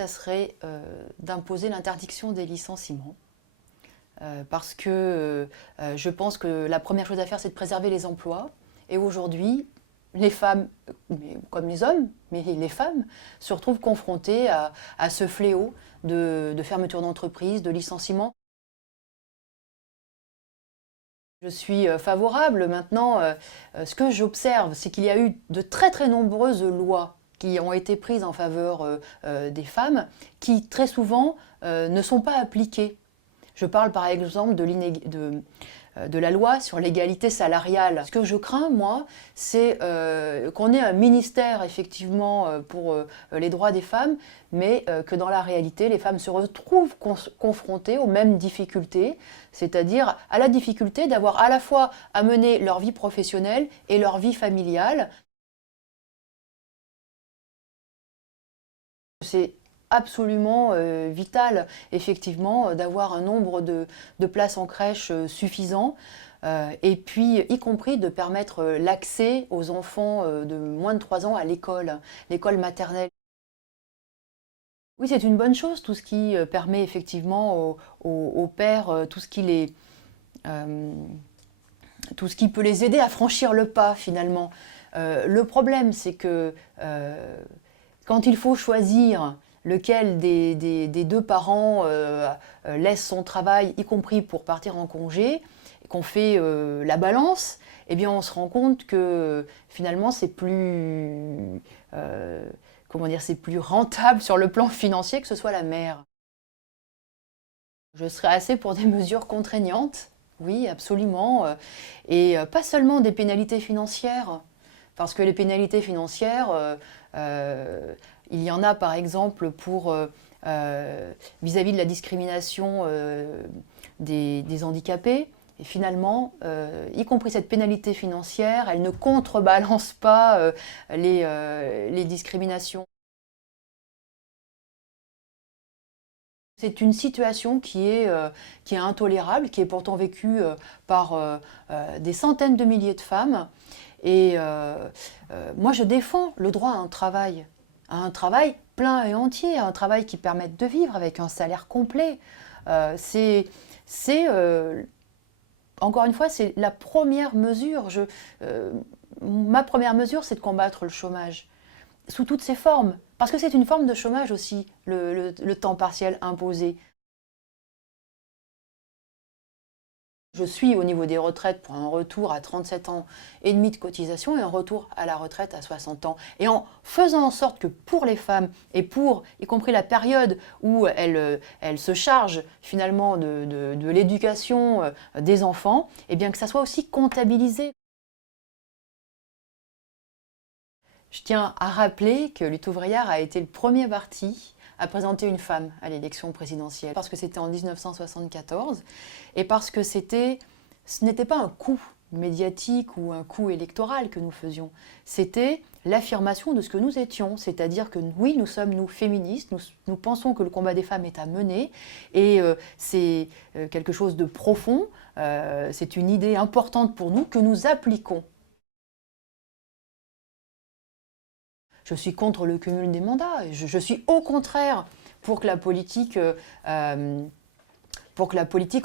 ça serait d'imposer l'interdiction des licenciements. Parce que je pense que la première chose à faire, c'est de préserver les emplois. Et aujourd'hui, les femmes, comme les hommes, mais les femmes, se retrouvent confrontées à ce fléau de fermeture d'entreprise, de licenciement. Je suis favorable. Maintenant, ce que j'observe, c'est qu'il y a eu de très très nombreuses lois qui ont été prises en faveur des femmes, qui très souvent ne sont pas appliquées. Je parle par exemple de la loi sur l'égalité salariale. Ce que je crains, moi, c'est qu'on ait un ministère, effectivement, pour les droits des femmes, mais que dans la réalité, les femmes se retrouvent confrontées aux mêmes difficultés, c'est-à-dire à la difficulté d'avoir à la fois à mener leur vie professionnelle et leur vie familiale. C'est absolument vital, effectivement, d'avoir un nombre de places en crèche suffisant, et puis y compris de permettre l'accès aux enfants de moins de 3 ans à l'école maternelle. Oui, c'est une bonne chose, tout ce qui permet effectivement aux pères, euh, tout ce qui peut les aider à franchir le pas finalement. Le problème, c'est que quand il faut choisir lequel des deux parents laisse son travail, y compris pour partir en congé, et qu'on fait la balance, eh bien on se rend compte que finalement c'est plus, comment dire, c'est plus rentable sur le plan financier que ce soit la mère. Je serais assez pour des mesures contraignantes, oui, absolument, et pas seulement des pénalités financières, parce que les pénalités financières, il y en a par exemple pour vis-à-vis de la discrimination des handicapés, et finalement, y compris cette pénalité financière, elle ne contrebalance pas les discriminations. C'est une situation qui est intolérable, qui est pourtant vécue par des centaines de milliers de femmes. Et moi, je défends le droit à un travail plein et entier, à un travail qui permette de vivre avec un salaire complet. C'est encore une fois, c'est la première mesure. Ma première mesure, c'est de combattre le chômage sous toutes ses formes. Parce que c'est une forme de chômage aussi, le temps partiel imposé. Je suis au niveau des retraites pour un retour à 37 ans et demi de cotisation et un retour à la retraite à 60 ans. Et en faisant en sorte que pour les femmes, et pour, y compris la période où elles se chargent finalement de l'éducation des enfants, et bien que ça soit aussi comptabilisé. Je tiens à rappeler que Lutte ouvrière a été le premier parti à présenter une femme à l'élection présidentielle, parce que c'était en 1974, et parce que ce n'était pas un coup médiatique ou un coup électoral que nous faisions, c'était l'affirmation de ce que nous étions, c'est-à-dire que oui, nous sommes, nous, féministes, nous pensons que le combat des femmes est à mener, et c'est quelque chose de profond, c'est une idée importante pour nous que nous appliquons. Je suis contre le cumul des mandats. Je suis au contraire pour que la politique,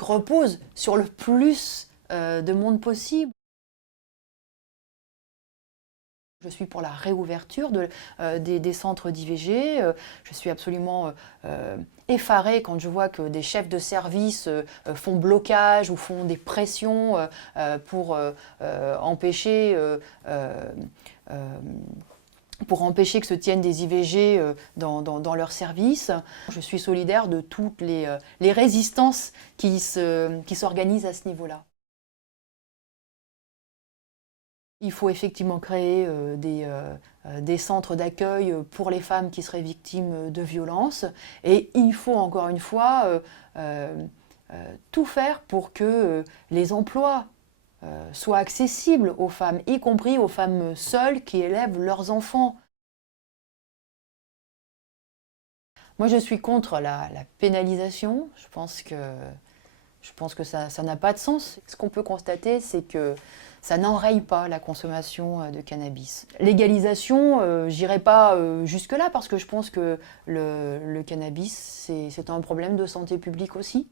repose sur le plus de monde possible. Je suis pour la réouverture des centres d'IVG. Je suis absolument effarée quand je vois que des chefs de service font blocage ou font des pressions pour empêcher que se tiennent des IVG dans leur service. Je suis solidaire de toutes les résistances qui s'organisent à ce niveau-là. Il faut effectivement créer des centres d'accueil pour les femmes qui seraient victimes de violences. Et il faut encore une fois tout faire pour que les emplois soient accessibles aux femmes, y compris aux femmes seules qui élèvent leurs enfants. Moi, je suis contre la pénalisation. Je pense que ça n'a pas de sens. Ce qu'on peut constater, c'est que ça n'enraye pas la consommation de cannabis. Légalisation, j'irai pas jusque-là parce que je pense que le cannabis, c'est un problème de santé publique aussi.